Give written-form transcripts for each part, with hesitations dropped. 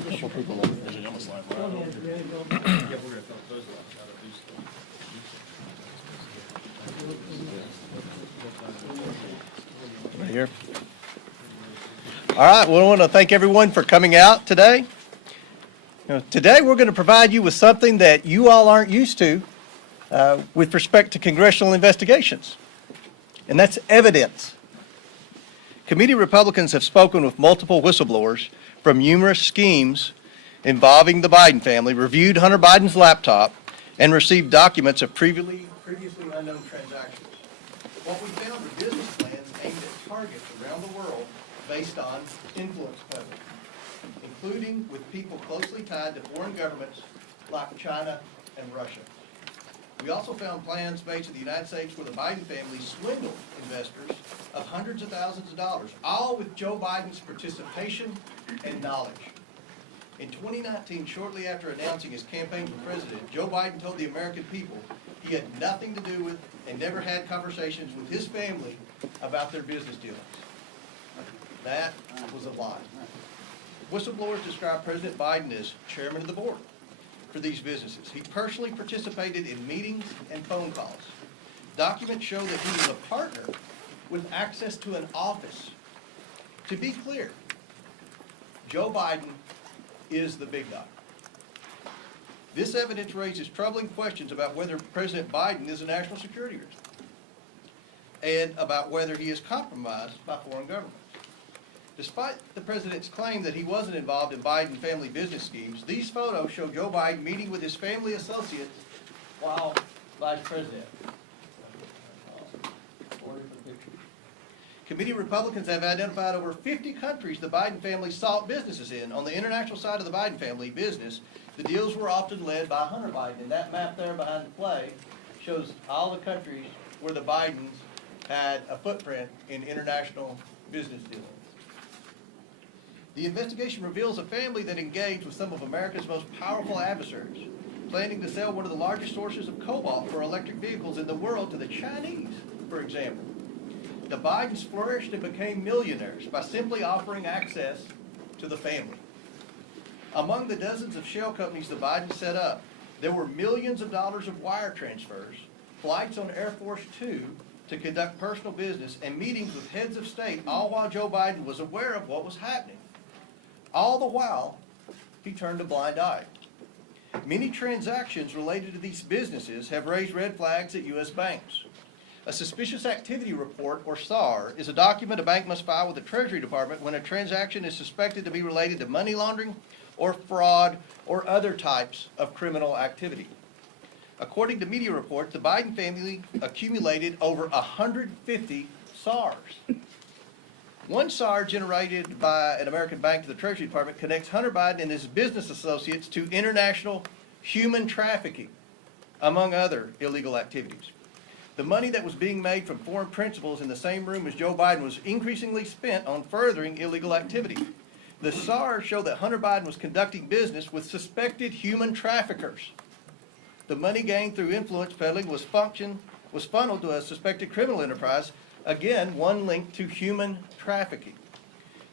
couple people on the video slide right over here. Yeah, we're gonna talk those lines out of these. Right here. All right, well, I want to thank everyone for coming out today. Today we're going to provide you with something that you all aren't used to with respect to congressional investigations, and that's evidence. Committee Republicans have spoken with multiple whistleblowers from numerous schemes involving the Biden family, reviewed Hunter Biden's laptop, and received documents of previously unknown transactions. What we found were business plans aimed at targets around the world based on influence peddling, including with people closely tied to foreign governments like China and Russia. We also found plans made to the United States where the Biden family swindled investors of hundreds of thousands of dollars, all with Joe Biden's participation and knowledge. In 2019, shortly after announcing his campaign for president, Joe Biden told the American people he had nothing to do with and never had conversations with his family about their business dealings. That was a lie. Whistleblowers described President Biden as chairman of the board for these businesses. He personally participated in meetings and phone calls. Documents show that he was a partner with access to an office. To be clear, Joe Biden is the big dog. This evidence raises troubling questions about whether President Biden is a national security risk and about whether he is compromised by foreign governments. Despite the president's claim that he wasn't involved in Biden family business schemes, these photos show Joe Biden meeting with his family associates while vice president. Committee Republicans have identified over 50 countries the Biden family sought businesses in. On the international side of the Biden family business, the deals were often led by Hunter Biden. And that map there behind the play shows all the countries where the Bidens had a footprint in international business dealings. The investigation reveals a family that engaged with some of America's most powerful adversaries, planning to sell one of the largest sources of cobalt for electric vehicles in the world to the Chinese, for example. The Bidens flourished and became millionaires by simply offering access to the family. Among the dozens of shell companies the Bidens set up, there were millions of dollars of wire transfers, flights on Air Force Two to conduct personal business, and meetings with heads of state, all while Joe Biden was aware of what was happening. All the while, he turned a blind eye. Many transactions related to these businesses have raised red flags at U.S. banks. A suspicious activity report, or SAR, is a document a bank must file with the Treasury Department when a transaction is suspected to be related to money laundering or fraud or other types of criminal activity. According to media reports, the Biden family accumulated over 150 SARs. One SAR generated by an American bank to the Treasury Department connects Hunter Biden and his business associates to international human trafficking, among other illegal activities. The money that was being made from foreign principals in the same room as Joe Biden was increasingly spent on furthering illegal activity. The SARs show that Hunter Biden was conducting business with suspected human traffickers. The money gained through influence peddling was funneled to a suspected criminal enterprise. Again, one linked to human trafficking.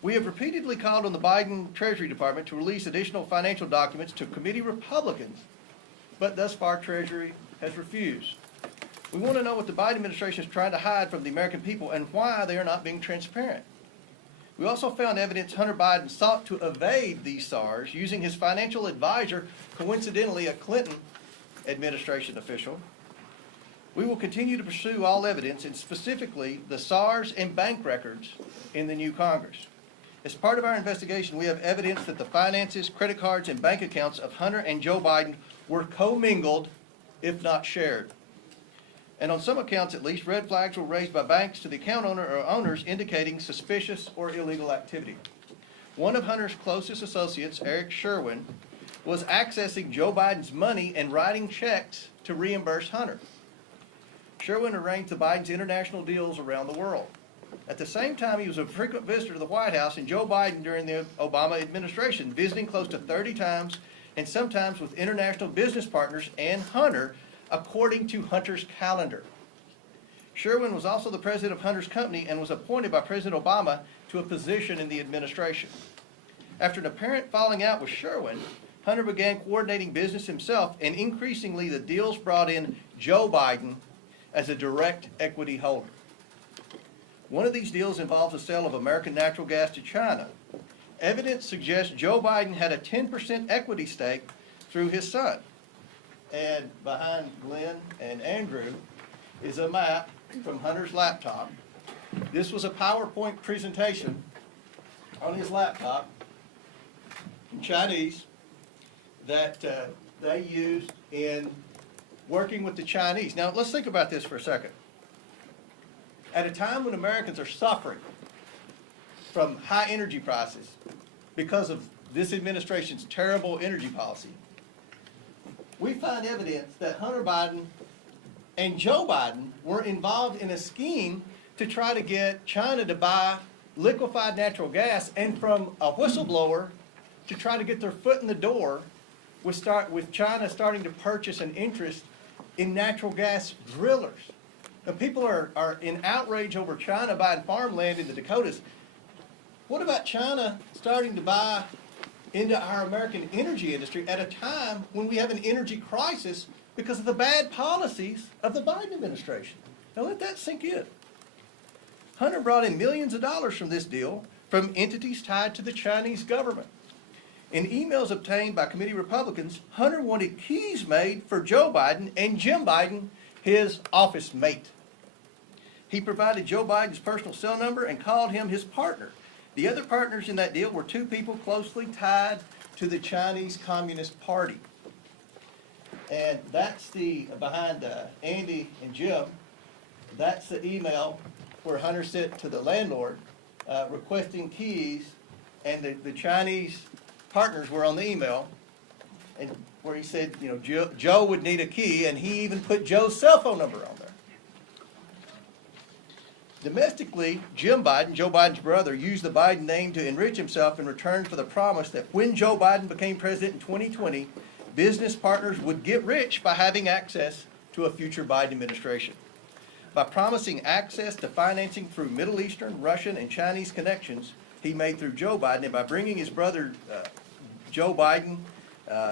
We have repeatedly called on the Biden Treasury Department to release additional financial documents to committee Republicans, but thus far Treasury has refused. We want to know what the Biden administration is trying to hide from the American people and why they are not being transparent. We also found evidence Hunter Biden sought to evade these SARs using his financial advisor, coincidentally a Clinton administration official. We will continue to pursue all evidence, and specifically the SARs and bank records in the new Congress. As part of our investigation, we have evidence that the finances, credit cards, and bank accounts of Hunter and Joe Biden were commingled, if not shared. And on some accounts, at least, red flags were raised by banks to the account owner or owners indicating suspicious or illegal activity. One of Hunter's closest associates, Eric Sherwin, was accessing Joe Biden's money and writing checks to reimburse Hunter. Sherwin arranged the Biden's international deals around the world. At the same time, he was a frequent visitor to the White House, and Joe Biden during the Obama administration, visiting close to 30 times, and sometimes with international business partners and Hunter, according to Hunter's calendar. Sherwin was also the president of Hunter's company and was appointed by President Obama to a position in the administration. After an apparent falling out with Sherwin, Hunter began coordinating business himself, and increasingly the deals brought in Joe Biden as a direct equity holder. One of these deals involves the sale of American natural gas to China. Evidence suggests Joe Biden had a 10% equity stake through his son. And behind Glenn and Andrew is a map from Hunter's laptop. This was a PowerPoint presentation on his laptop in Chinese that they used in working with the Chinese. Now, let's think about this for a second. At a time when Americans are suffering from high energy prices because of this administration's terrible energy policy, we find evidence that Hunter Biden and Joe Biden were involved in a scheme to try to get China to buy liquefied natural gas, and from a whistleblower to try to get their foot in the door with China starting to purchase an interest in natural gas drillers. Now, people are in outrage over China buying farmland in the Dakotas. What about China starting to buy into our American energy industry at a time when we have an energy crisis because of the bad policies of the Biden administration? Now let that sink in. Hunter brought in millions of dollars from this deal from entities tied to the Chinese government. In emails obtained by committee Republicans, Hunter wanted keys made for Joe Biden and Jim Biden, his office mate. He provided Joe Biden's personal cell number and called him his partner. The other partners in that deal were two people closely tied to the Chinese Communist Party. And that's behind Andy and Jim, that's the email where Hunter sent to the landlord requesting keys, and the Chinese partners were on the email, and where he said, you know, Joe would need a key, and he even put Joe's cell phone number on there. Domestically, Jim Biden, Joe Biden's brother, used the Biden name to enrich himself in return for the promise that when Joe Biden became president in 2020, business partners would get rich by having access to a future Biden administration. By promising access to financing through Middle Eastern, Russian, and Chinese connections he made through Joe Biden, and by bringing his brother Joe Biden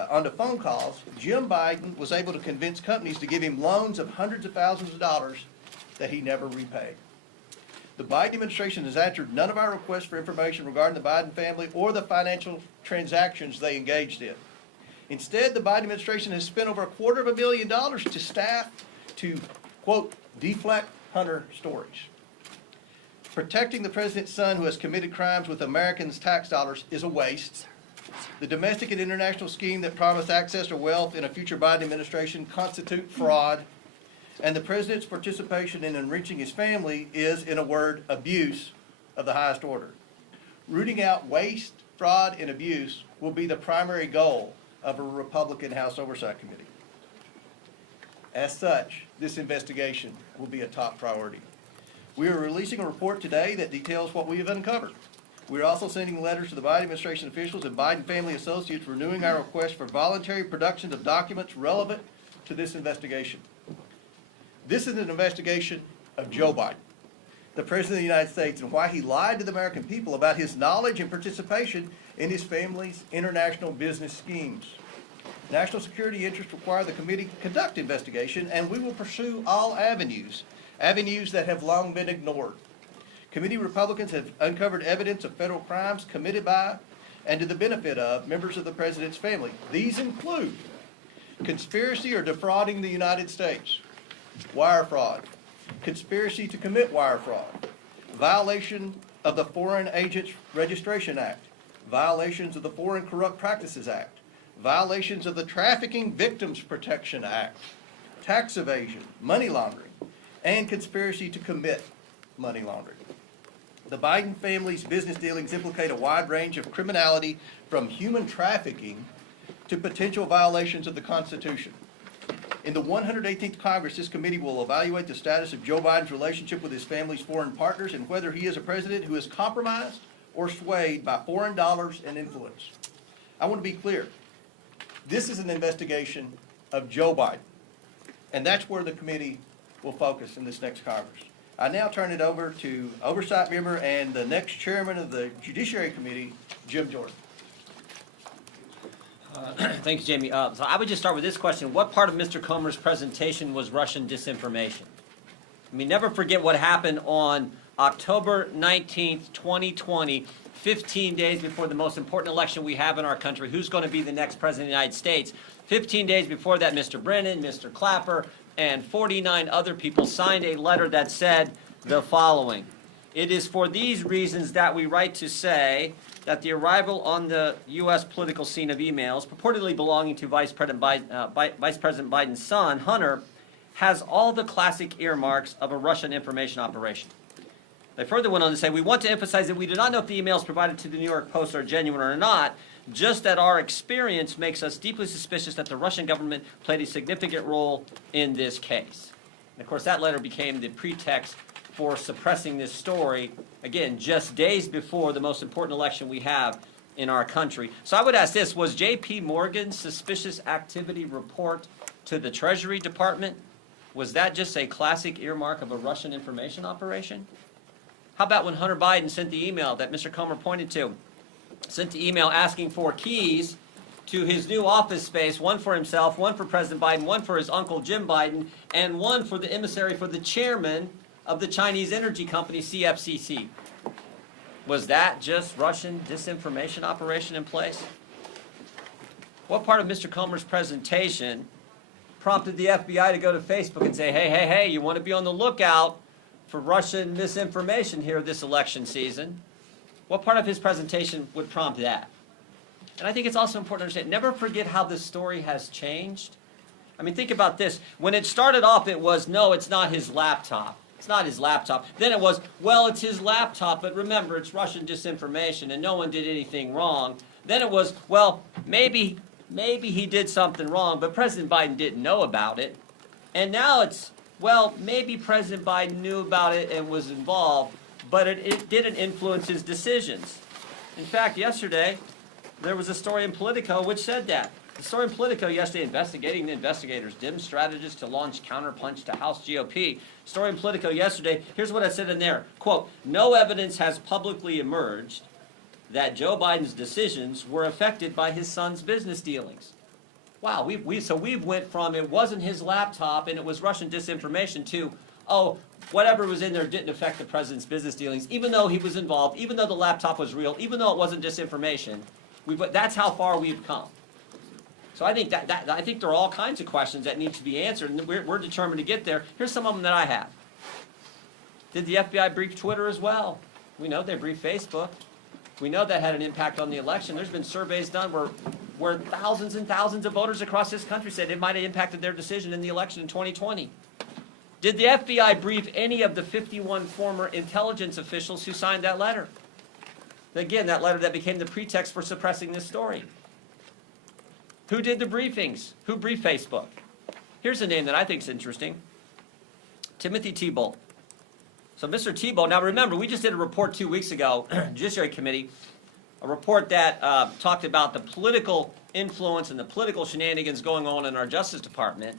onto phone calls, Jim Biden was able to convince companies to give him loans of hundreds of thousands of dollars that he never repaid. The Biden administration has answered none of our requests for information regarding the Biden family or the financial transactions they engaged in. Instead, the Biden administration has spent over $250,000 to staff to, quote, deflect Hunter stories. Protecting the president's son who has committed crimes with Americans' tax dollars is a waste. The domestic and international scheme that promised access to wealth in a future Biden administration constitute fraud. And the president's participation in enriching his family is, in a word, abuse of the highest order. Rooting out waste, fraud, and abuse will be the primary goal of a Republican House Oversight Committee. As such, this investigation will be a top priority. We are releasing a report today that details what we have uncovered. We are also sending letters to the Biden administration officials and Biden family associates renewing our request for voluntary production of documents relevant to this investigation. This is an investigation of Joe Biden, the President of the United States, and why he lied to the American people about his knowledge and participation in his family's international business schemes. National security interests require the committee conduct investigation, and we will pursue all avenues that have long been ignored. Committee Republicans have uncovered evidence of federal crimes committed by and to the benefit of members of the President's family. These include conspiracy or defrauding the United States, wire fraud, conspiracy to commit wire fraud, violation of the Foreign Agents Registration Act, violations of the Foreign Corrupt Practices Act, violations of the Trafficking Victims Protection Act, tax evasion, money laundering, and conspiracy to commit money laundering. The Biden family's business dealings implicate a wide range of criminality, from human trafficking to potential violations of the Constitution. In the 118th Congress, this committee will evaluate the status of Joe Biden's relationship with his family's foreign partners and whether he is a president who is compromised or swayed by foreign dollars and influence. I want to be clear. This is an investigation of Joe Biden, and that's where the committee will focus in this next Congress. I now turn it over to Oversight member and the next chairman of the Judiciary Committee, Jim Jordan. Thank you, Jamie. So I would just start with this question. What part of Mr. Comer's presentation was Russian disinformation? I mean, never forget what happened on October 19th, 2020, 15 days before the most important election we have in our country. Who's going to be the next president of the United States? 15 days before that, Mr. Brennan, Mr. Clapper, and 49 other people signed a letter that said the following. It is for these reasons that we write to say that the arrival on the U.S. political scene of emails purportedly belonging to Vice President Biden's son, Hunter, has all the classic earmarks of a Russian information operation. They further went on to say, we want to emphasize that we do not know if the emails provided to the New York Post are genuine or not, just that our experience makes us deeply suspicious that the Russian government played a significant role in this case. And of course, that letter became the pretext for suppressing this story, again, just days before the most important election we have in our country. So I would ask this, was J.P. Morgan's suspicious activity report to the Treasury Department, was that just a classic earmark of a Russian information operation? How about when Hunter Biden sent the email that Mr. Comer pointed to? Sent the email asking for keys to his new office space, one for himself, one for President Biden, one for his uncle Jim Biden, and one for the emissary for the chairman of the Chinese energy company CFCC. Was that just Russian disinformation operation in place? What part of Mr. Comer's presentation prompted the FBI to go to Facebook and say, hey, you want to be on the lookout for Russian misinformation here this election season? What part of his presentation would prompt that? And I think it's also important to understand, never forget how this story has changed. I mean, think about this. When it started off, it was, no, it's not his laptop. It's not his laptop. Then it was, well, it's his laptop, but remember, it's Russian disinformation and no one did anything wrong. Then it was, well, maybe he did something wrong, but President Biden didn't know about it. And now it's, well, maybe President Biden knew about it and was involved, but it didn't influence his decisions. In fact, yesterday, there was a story in Politico which said that. The story in Politico yesterday, investigating the investigators, dim strategists to launch counterpunch to House GOP. Story in Politico yesterday, here's what I said in there. Quote, no evidence has publicly emerged that Joe Biden's decisions were affected by his son's business dealings. Wow, so we've went from it wasn't his laptop and it was Russian disinformation to, oh, whatever was in there didn't affect the president's business dealings, even though he was involved, even though the laptop was real, even though it wasn't disinformation. That's how far we've come. So I think there are all kinds of questions that need to be answered, and we're determined to get there. Here's some of them that I have. Did the FBI brief Twitter as well? We know they briefed Facebook. We know that had an impact on the election. There's been surveys done where thousands and thousands of voters across this country said it might have impacted their decision in the election in 2020. Did the FBI brief any of the 51 former intelligence officials who signed that letter? Again, that letter that became the pretext for suppressing this story. Who did the briefings? Who briefed Facebook? Here's a name that I think is interesting. Timothy Thibault. So Mr. Thibault, now remember, we just did a report 2 weeks ago, Judiciary Committee, a report that talked about the political influence and the political shenanigans going on in our Justice Department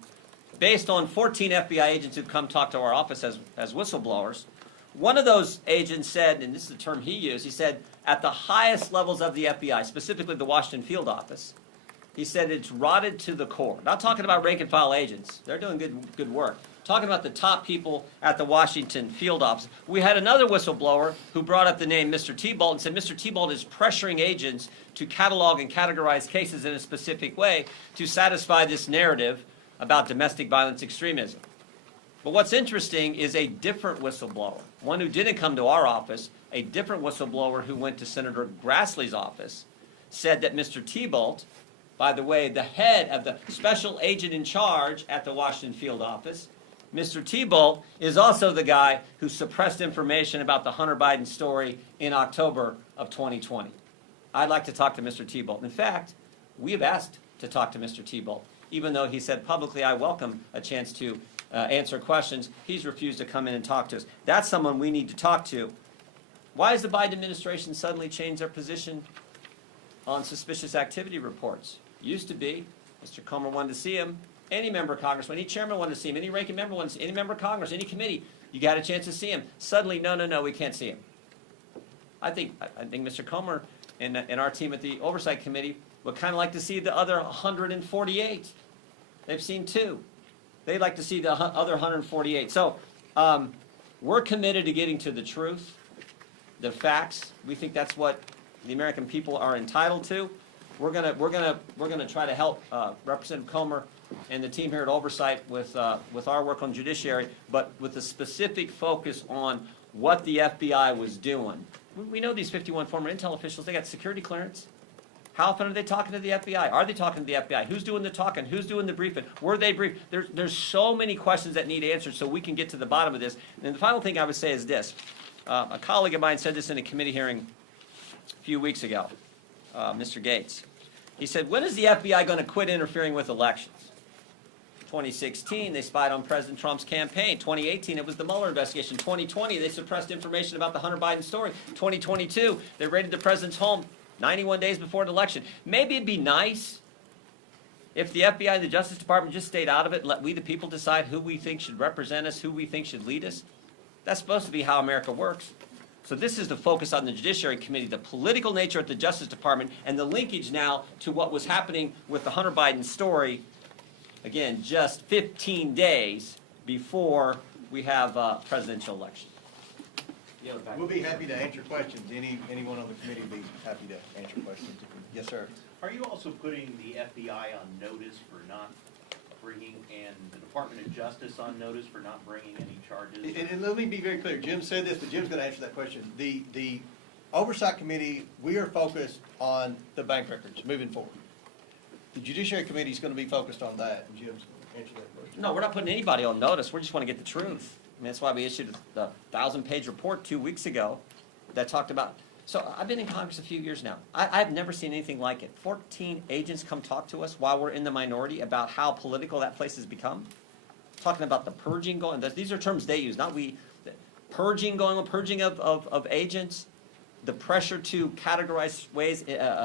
based on 14 FBI agents who've come talk to our office as whistleblowers. One of those agents said, and this is the term he used, he said, at the highest levels of the FBI, specifically the Washington field office, he said it's rotted to the core. Not talking about rank and file agents. They're doing good work. Talking about the top people at the Washington field office. We had another whistleblower who brought up the name Mr. Thibault and said Mr. Thibault is pressuring agents to catalog and categorize cases in a specific way to satisfy this narrative about domestic violence extremism. But what's interesting is a different whistleblower, one who didn't come to our office, a different whistleblower who went to Senator Grassley's office, said that Mr. Thibault, by the way, the head of the special agent in charge at the Washington field office, Mr. Thibault is also the guy who suppressed information about the Hunter Biden story in October of 2020. I'd like to talk to Mr. Thibault. In fact, we have asked to talk to Mr. Thibault, even though he said publicly, I welcome a chance to answer questions. He's refused to come in and talk to us. That's someone we need to talk to. Why has the Biden administration suddenly changed their position on suspicious activity reports? Used to be, Mr. Comer wanted to see him, any member of Congress, any chairman wanted to see him, any ranking member wanted to see him, any member of Congress, any committee, you got a chance to see him. Suddenly, no, we can't see him. I think Mr. Comer and our team at the Oversight Committee would kind of like to see the other 148. They've seen 2. They'd like to see the other 148. So we're committed to getting to the truth, the facts. We think that's what the American people are entitled to. We're gonna try to help Representative Comer and the team here at Oversight with our work on judiciary, but with a specific focus on what the FBI was doing. We know these 51 former intel officials, they got security clearance. How often are they talking to the FBI? Are they talking to the FBI? Who's doing the talking? Who's doing the briefing? Were they briefed? There's so many questions that need answered so we can get to the bottom of this. And the final thing I would say is this. A colleague of mine said this in a committee hearing a few weeks ago, Mr. Gates. He said, when is the FBI going to quit interfering with elections? 2016, they spied on President Trump's campaign. 2018, it was the Mueller investigation. 2020, they suppressed information about the Hunter Biden story. 2022, they raided the president's home 91 days before an election. Maybe it'd be nice if the FBI and the Justice Department just stayed out of it and let we the people decide who we think should represent us, who we think should lead us. That's supposed to be how America works. So this is the focus on the Judiciary Committee, the political nature at the Justice Department, and the linkage now to what was happening with the Hunter Biden story. Again, just 15 days before we have a presidential election. We'll be happy to answer questions. Anyone on the committee will be happy to answer questions. Yes, sir. Are you also putting the FBI on notice for not bringing, and the Department of Justice on notice for not bringing any charges? And let me be very clear. Jim said this, but Jim's going to answer that question. The Oversight Committee, we are focused on the bank records moving forward. The Judiciary Committee is going to be focused on that, and Jim's going to answer that question. No, we're not putting anybody on notice. We just want to get the truth. I mean, that's why we issued the 1,000-page report 2 weeks ago that talked about. So I've been in Congress a few years now. I've never seen anything like it. 14 agents come talk to us while we're in the minority about how political that place has become. Talking about the purging going. These are terms they use, not we. Purging going on, purging of agents, the pressure to categorize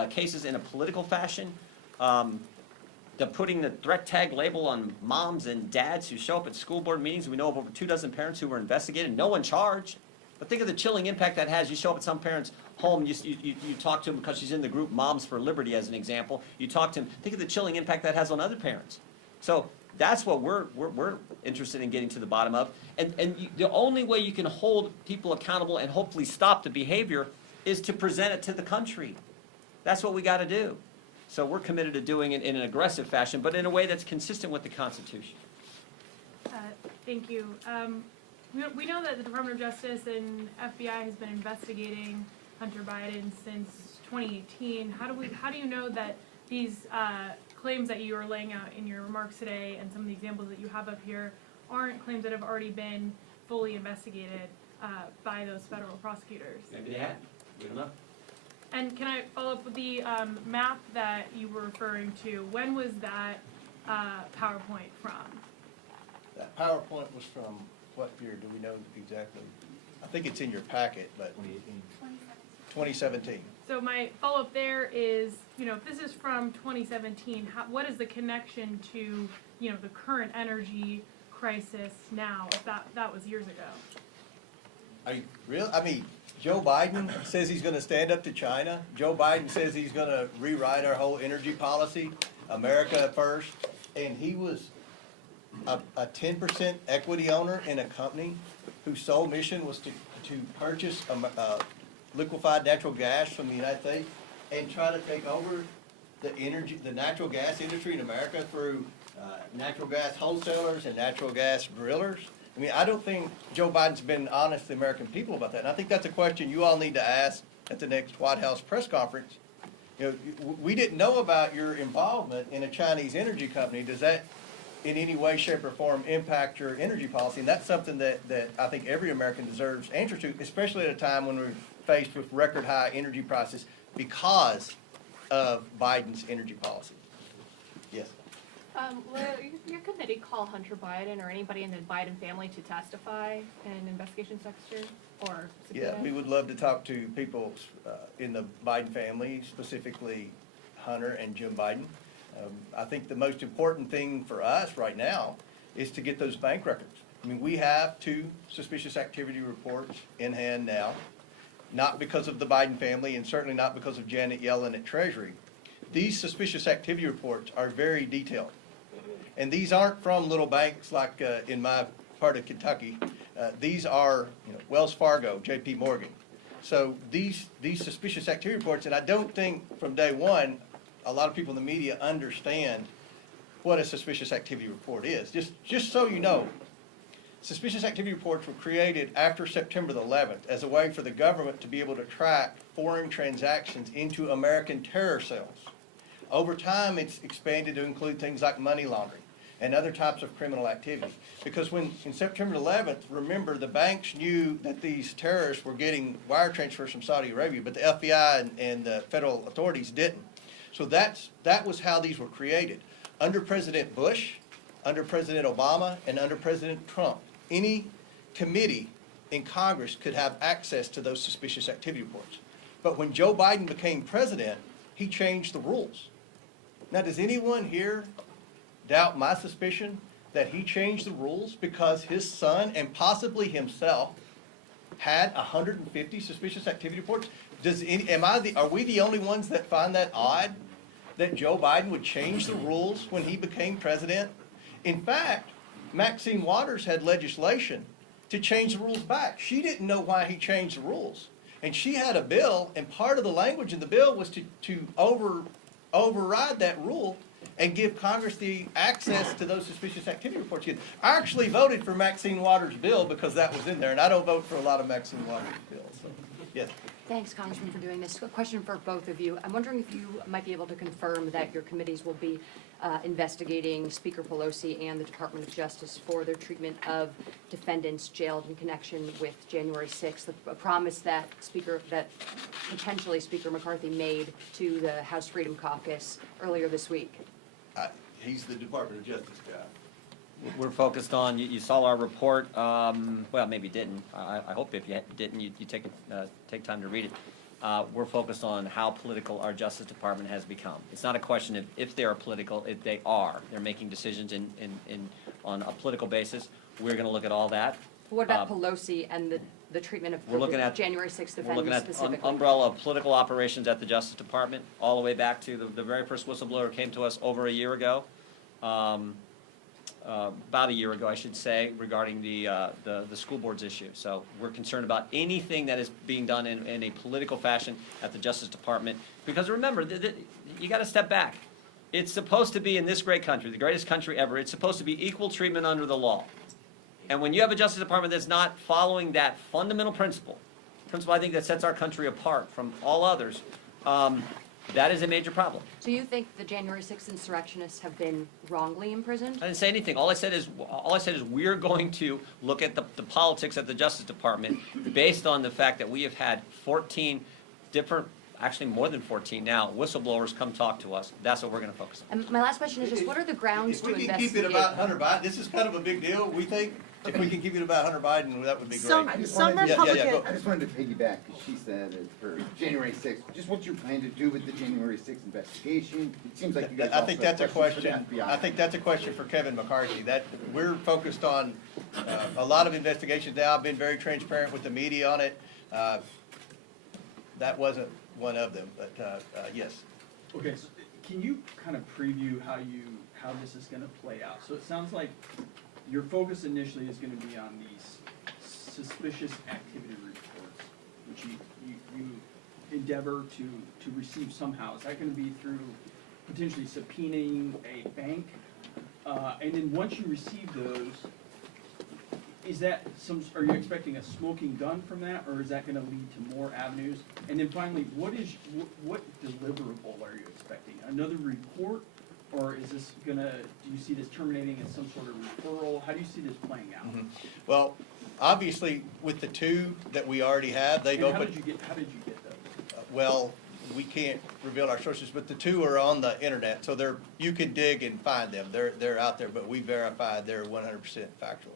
cases in a political fashion. The putting the threat tag label on moms and dads who show up at school board meetings. We know of over 24 parents who were investigated, no one charged. But think of the chilling impact that has. You show up at some parent's home, you talk to them because she's in the group Moms for Liberty as an example. You talk to them, think of the chilling impact that has on other parents. So that's what we're interested in getting to the bottom of. And the only way you can hold people accountable and hopefully stop the behavior is to present it to the country. That's what we got to do. So we're committed to doing it in an aggressive fashion, but in a way that's consistent with the Constitution. Thank you. We know that the Department of Justice and FBI has been investigating Hunter Biden since 2018. How do you know that these claims that you are laying out in your remarks today and some of the examples that you have up here aren't claims that have already been fully investigated by those federal prosecutors? Maybe they had. We don't know. And can I follow up with the map that you were referring to? When was that PowerPoint from? That PowerPoint was from what year? Do we know exactly? I think it's in your packet, but 2017. So my follow-up there is, if this is from 2017, what is the connection to, the current energy crisis now, if that was years ago? Are you real? I mean, Joe Biden says he's going to stand up to China. Joe Biden says he's going to rewrite our whole energy policy, America first. And he was a 10% equity owner in a company whose sole mission was to purchase liquefied natural gas from the United States and try to take over the natural gas industry in America through natural gas wholesalers and natural gas drillers. I mean, I don't think Joe Biden's been honest to the American people about that. And I think that's a question you all need to ask at the next White House press conference. We didn't know about your involvement in a Chinese energy company. Does that in any way, shape, or form impact your energy policy? And that's something that I think every American deserves answers to, especially at a time when we're faced with record high energy prices because of Biden's energy policy. Yes. Will your committee call Hunter Biden or anybody in the Biden family to testify in an investigation, Secretary? Or yeah, we would love to talk to people in the Biden family, specifically Hunter and Jim Biden. I think the most important thing for us right now is to get those bank records. I mean, we have 2 suspicious activity reports in hand now, not because of the Biden family and certainly not because of Janet Yellen at Treasury, these suspicious activity reports are very detailed. And these aren't from little banks like in my part of Kentucky. These are Wells Fargo, J.P. Morgan. So these suspicious activity reports, and I don't think from day one, a lot of people in the media understand what a suspicious activity report is. Just so you know, suspicious activity reports were created after September the 11th as a way for the government to be able to track foreign transactions into American terror cells. Over time, it's expanded to include things like money laundering and other types of criminal activity. Because when, in September 11th, remember, the banks knew that these terrorists were getting wire transfers from Saudi Arabia, but the FBI and the federal authorities didn't. So that was how these were created. Under President Bush, under President Obama, and under President Trump, any committee in Congress could have access to those suspicious activity reports. But when Joe Biden became president, he changed the rules. Now, does anyone here doubt my suspicion that he changed the rules because his son and possibly himself had 150 suspicious activity reports? Are we the only ones that find that odd, that Joe Biden would change the rules when he became president? In fact, Maxine Waters had legislation to change the rules back. She didn't know why he changed the rules. And she had a bill, and part of the language in the bill was to override that rule and give Congress the access to those suspicious activity reports. I actually voted for Maxine Waters' bill because that was in there, and I don't vote for a lot of Maxine Waters' bills. So, yes. Thanks, Congressman, for doing this. A question for both of you. I'm wondering if you might be able to confirm that your committees will be investigating Speaker Pelosi and the Department of Justice for their treatment of defendants jailed in connection with January 6th, a promise that potentially Speaker McCarthy made to the House Freedom Caucus earlier this week. He's the Department of Justice guy. We're focused on, you saw our report, well, maybe you didn't. I hope if you didn't, you take time to read it. We're focused on how political our Justice Department has become. It's not a question of if they are political, if they are. They're making decisions on a political basis. We're going to look at all that. What about Pelosi and the treatment of the January 6th defendants specifically? We're looking at umbrella of political operations at the Justice Department, all the way back to the very first whistleblower came to us over a year ago. About a year ago, I should say, regarding the school boards issue. So we're concerned about anything that is being done in a political fashion at the Justice Department. Because remember, you got to step back. It's supposed to be, in this great country, the greatest country ever, it's supposed to be equal treatment under the law. And when you have a Justice Department that's not following that fundamental principle I think that sets our country apart from all others, that is a major problem. So you think the January 6th insurrectionists have been wrongly imprisoned? I didn't say anything. All I said is we're going to look at the politics at the Justice Department based on the fact that we have had 14 different, actually more than 14 now, whistleblowers come talk to us. That's what we're going to focus on. And my last question is just what are the grounds to investigate? If we can keep it about Hunter Biden, this is kind of a big deal, we think. If we can keep it about Hunter Biden, that would be great. Some Yeah, Republican, go. I just wanted to piggyback, because she said it for January 6th, just what you plan to do with the January 6th investigation. It seems like you guys I think also have that's a questions for question, the FBI. I think that's a question for Kevin McCarthy. That, we're focused on a lot of investigations now. I've been very transparent with the media on it. That wasn't one of them, but yes. okay, so can you kind of preview how this is gonna play out? So it sounds like your focus initially is gonna be on these suspicious activity reports, which you endeavor to receive somehow. Is that gonna be through potentially subpoenaing a bank? And then once you receive those, is that are you expecting a smoking gun from that, or is that gonna lead to more avenues? And then finally, what deliverable are you expecting? Another report? Or is this do you see this terminating as some sort of referral? How do you see this playing out? Mm-hmm. Well, obviously, with the two that we already have, they've And opened. how did you get those? Well, we can't reveal our sources, but the two are on the internet, so you can dig and find them. They're out there, but we verified they're 100% factual.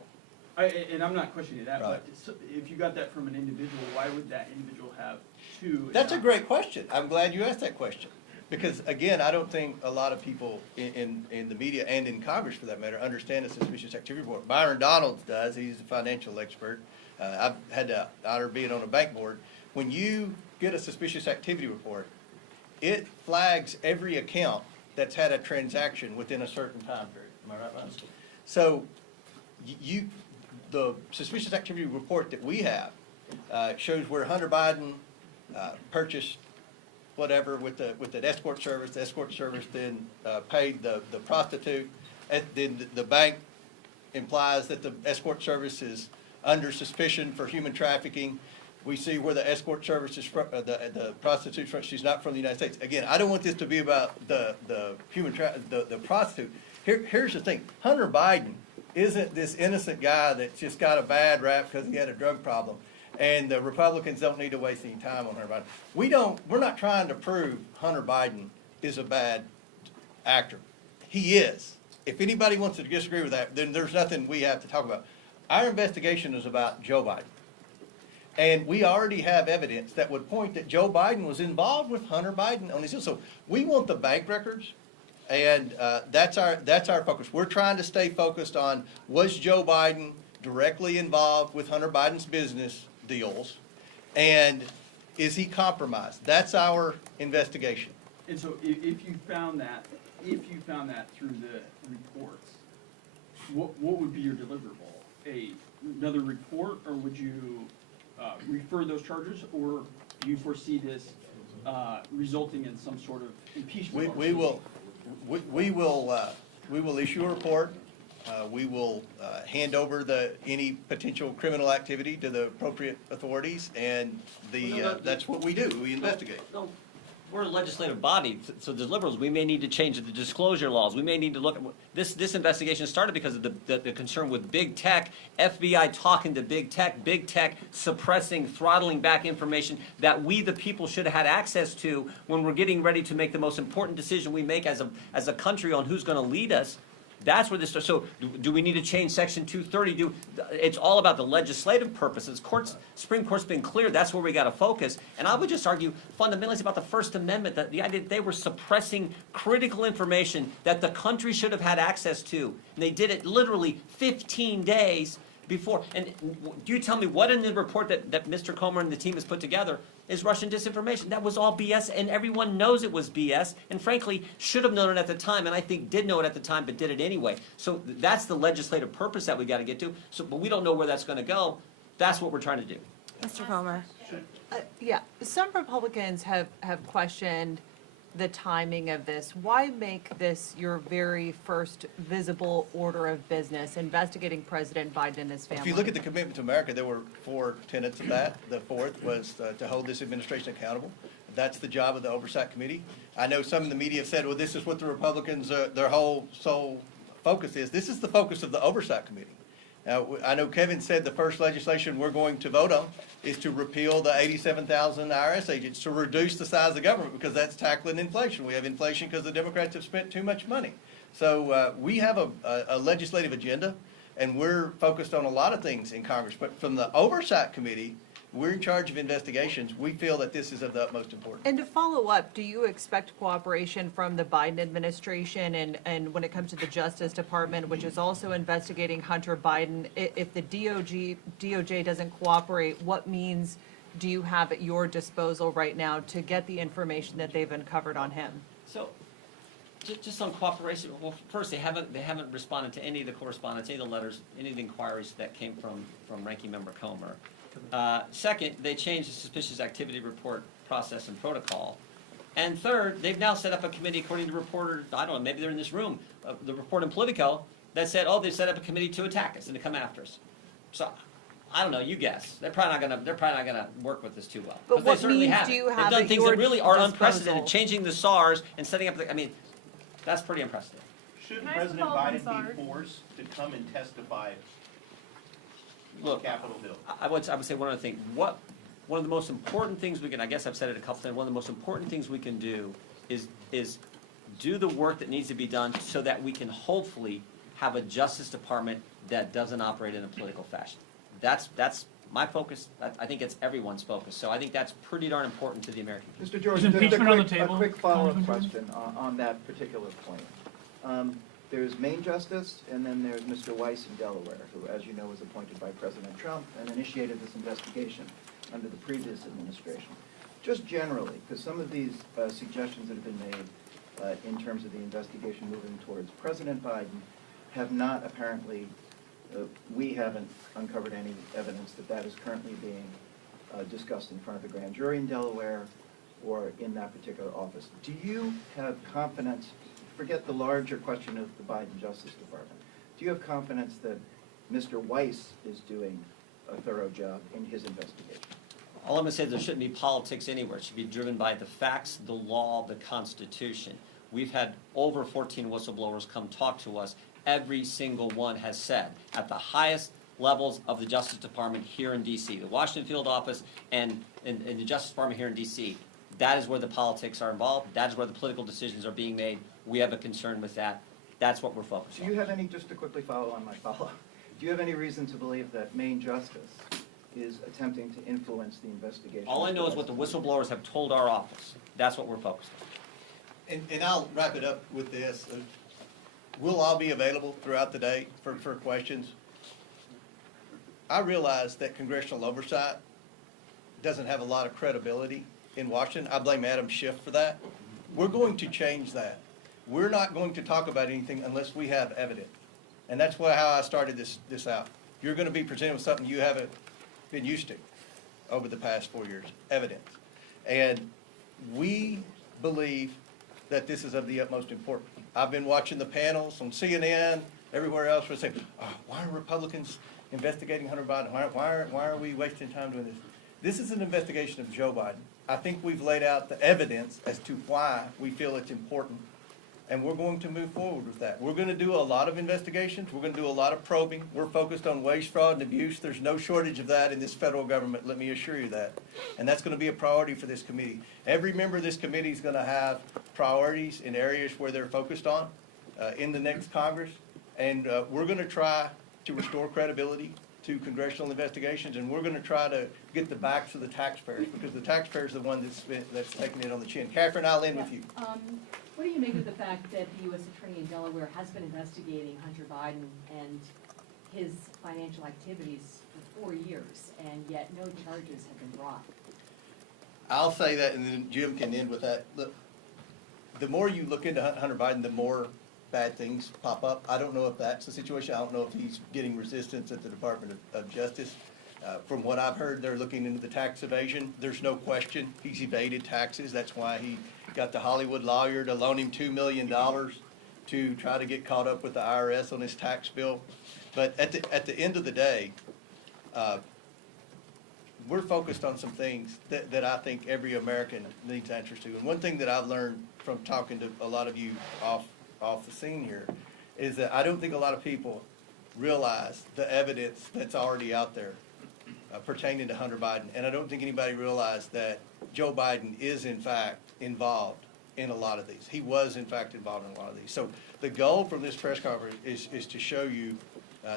And I'm not questioning that, Right. but if you got that from an individual, why would that individual have two? That's a great question. I'm glad you asked that question. Because, again, I don't think a lot of people in the media and in Congress, for that matter, understand the suspicious activity report. Byron Donalds does. He's a financial expert. I've had the honor of being on a bank board. When you get a suspicious activity report, it flags every account that's had a transaction within a certain time period. Am I right, Ron? So the suspicious activity report that we have shows where Hunter Biden purchased whatever with the escort service. The escort service then paid the prostitute. Then the bank implies that the escort service is under suspicion for human trafficking. We see where the escort service is from, the prostitute's from, she's not from the United States. Again, I don't want this to be about the prostitute. Here's the thing, Hunter Biden isn't this innocent guy that's just got a bad rap because he had a drug problem. And the Republicans don't need to waste any time on Hunter Biden. We're not trying to prove Hunter Biden is a bad actor. He is. If anybody wants to disagree with that, then there's nothing we have to talk about. Our investigation is about Joe Biden. And we already have evidence that would point that Joe Biden was involved with Hunter Biden on this. So we want the bank records, and that's our focus. We're trying to stay focused on, was Joe Biden directly involved with Hunter Biden's business deals, and is he compromised? That's our investigation. And so if you found that through the reports, what would be your deliverable? Another report, or would you refer those charges, or do you foresee this resulting in some sort of impeachment? We will issue a report. We will hand over any potential criminal activity to the appropriate authorities, and that's what we do. We investigate. No, we're a legislative body, so the liberals, we may need to change the disclosure laws. We may need to look at this investigation started because of the concern with big tech, FBI talking to big tech suppressing, throttling back information that we, the people, should have had access to when we're getting ready to make the most important decision we make as a country on who's going to lead us. That's where this starts. So do we need to change Section 230? It's all about the legislative purposes. Supreme Court's been clear. That's where we got to focus. And I would just argue fundamentally it's about the First Amendment, that the idea that they were suppressing critical information that the country should have had access to. And they did it literally 15 days before. And do you tell me what in the report that Mr. Comer and the team has put together is Russian disinformation? That was all BS, and everyone knows it was BS, and frankly, should have known it at the time, and I think did know it at the time, but did it anyway. So that's the legislative purpose that we got to get to. So, but we don't know where that's going to go. That's what we're trying to do. Mr. Comer. Yeah, some Republicans have questioned the timing of this. Why make this your very first visible order of business, investigating President Biden and his family? If you look at the commitment to America, there were 4 tenets of that. The fourth was to hold this administration accountable. That's the job of the Oversight Committee. I know some in the media have said, well, this is what the Republicans, their whole sole focus is. This is the focus of the Oversight Committee. Now, I know Kevin said the first legislation we're going to vote on is to repeal the 87,000 IRS agents, to reduce the size of government, because that's tackling inflation. We have inflation because the Democrats have spent too much money. So we have a legislative agenda, and we're focused on a lot of things in Congress. But from the Oversight Committee, we're in charge of investigations. We feel that this is of the utmost importance. And to follow up, do you expect cooperation from the Biden administration and when it comes to the Justice Department, which is also investigating Hunter Biden? If the DOJ doesn't cooperate, what means do you have at your disposal right now to get the information that they've uncovered on him? So, just on cooperation, well, first, they haven't responded to any of the correspondence, any of the letters, any of the inquiries that came from Ranking Member Comer. Second, they changed the suspicious activity report process and protocol. And third, they've now set up a committee, according to reporter, I don't know, maybe they're in this room, the report in Politico, that said, oh, they set up a committee to attack us and to come after us. So, I don't know, you guess. They're probably not gonna work with us too well. But Because they what certainly means haven't. do you They've have done at things your that really are disposal? unprecedented, changing the SARs and setting up that's pretty unprecedented. Should Can I President follow on Biden SARS? be forced to come and testify on Look, Capitol Hill? I would say one other thing. One of the most important things we can, I guess I've said it a couple times, one of the most important things we can do is do the work that needs to be done so that we can hopefully have a Justice Department that doesn't operate in a political fashion. That's my focus. I think it's everyone's focus. So I think that's pretty darn important to the American people. Mr. George, Is just impeachment on the a table, quick follow-up Congressman George? question on that particular point. There's Maine Justice, and then there's Mr. Weiss in Delaware, who, as you know, was appointed by President Trump and initiated this investigation under the previous administration. just generally, because some of these suggestions that have been made in terms of the investigation moving towards President Biden have not apparently, we haven't uncovered any evidence that that is currently being discussed in front of the grand jury in Delaware or in that particular office. Do you have confidence, forget the larger question of the Biden Justice Department, do you have confidence that Mr. Weiss is doing a thorough job in his investigation? All I'm going to say is there shouldn't be politics anywhere. It should be driven by the facts, the law, the Constitution. We've had over 14 whistleblowers come talk to us. Every single one has said, at the highest levels of the Justice Department here in D.C., the Washington field office and the Justice Department here in D.C., that is where the politics are involved. That is where the political decisions are being made. We have a concern with that. That's what we're focused on. Do you have any, just to quickly follow on my follow-up, do you have any reason to believe that Maine Justice is attempting to influence the investigation? All I know is what the whistleblowers have told our office. That's what we're focused on. And I'll wrap it up with this. We'll all be available throughout the day for questions. I realize that congressional oversight doesn't have a lot of credibility in Washington. I blame Adam Schiff for that. We're going to change that. We're not going to talk about anything unless we have evidence. And that's how I started this out. You're going to be presented with something you haven't been used to over the past 4 years, evidence. And we believe that this is of the utmost importance. I've been watching the panels on CNN, everywhere else, where they say, oh, why are Republicans investigating Hunter Biden? Why are we wasting time doing this? This is an investigation of Joe Biden. I think we've laid out the evidence as to why we feel it's important, and we're going to move forward with that. We're going to do a lot of investigations. We're going to do a lot of probing. We're focused on waste, fraud, and abuse. There's no shortage of that in this federal government, let me assure you that. And that's going to be a priority for this committee. Every member of this committee is going to have priorities in areas where they're focused on in the next Congress. And we're going to try to restore credibility to congressional investigations, and we're going to try to get the backs of the taxpayers, because the taxpayers are the one that's taking it on the chin. Catherine, I'll end with you. What do you make of the fact that the U.S. Attorney in Delaware has been investigating Hunter Biden and his financial activities for 4 years, and yet no charges have been brought? I'll say that, and then Jim can end with that. Look, the more you look into Hunter Biden, the more bad things pop up. I don't know if that's the situation. I don't know if he's getting resistance at the Department of Justice. From what I've heard, they're looking into the tax evasion. There's no question he's evaded taxes. That's why he got the Hollywood lawyer to loan him $2 million to try to get caught up with the IRS on his tax bill. But at the end of the day, we're focused on some things that I think every American needs answers to. And one thing that I've learned from talking to a lot of you off the scene here is that I don't think a lot of people realize the evidence that's already out there pertaining to Hunter Biden. And I don't think anybody realized that Joe Biden is in fact involved in a lot of these. He was in fact involved in a lot of these. So the goal from this press conference is to show you,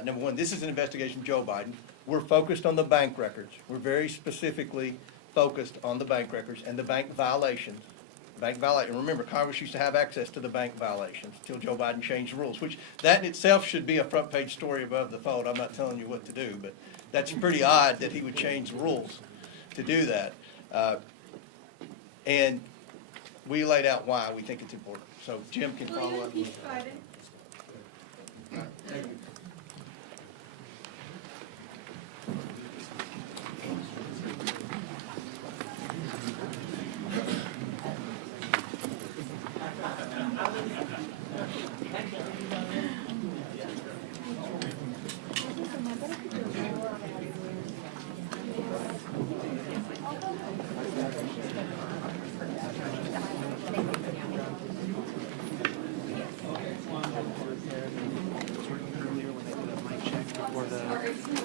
number one, this is an investigation of Joe Biden. We're focused on the bank records. We're very specifically focused on the bank records and the bank violations. And remember, Congress used to have access to the bank violations until Joe Biden changed the rules, which that in itself should be a front page story above the fold. I'm not telling you what to do, but that's pretty odd that he would change the rules to do that. And we laid out why we think it's important. So Jim can follow up. Impeach Biden? Thank you. Earlier when I did a mic check before the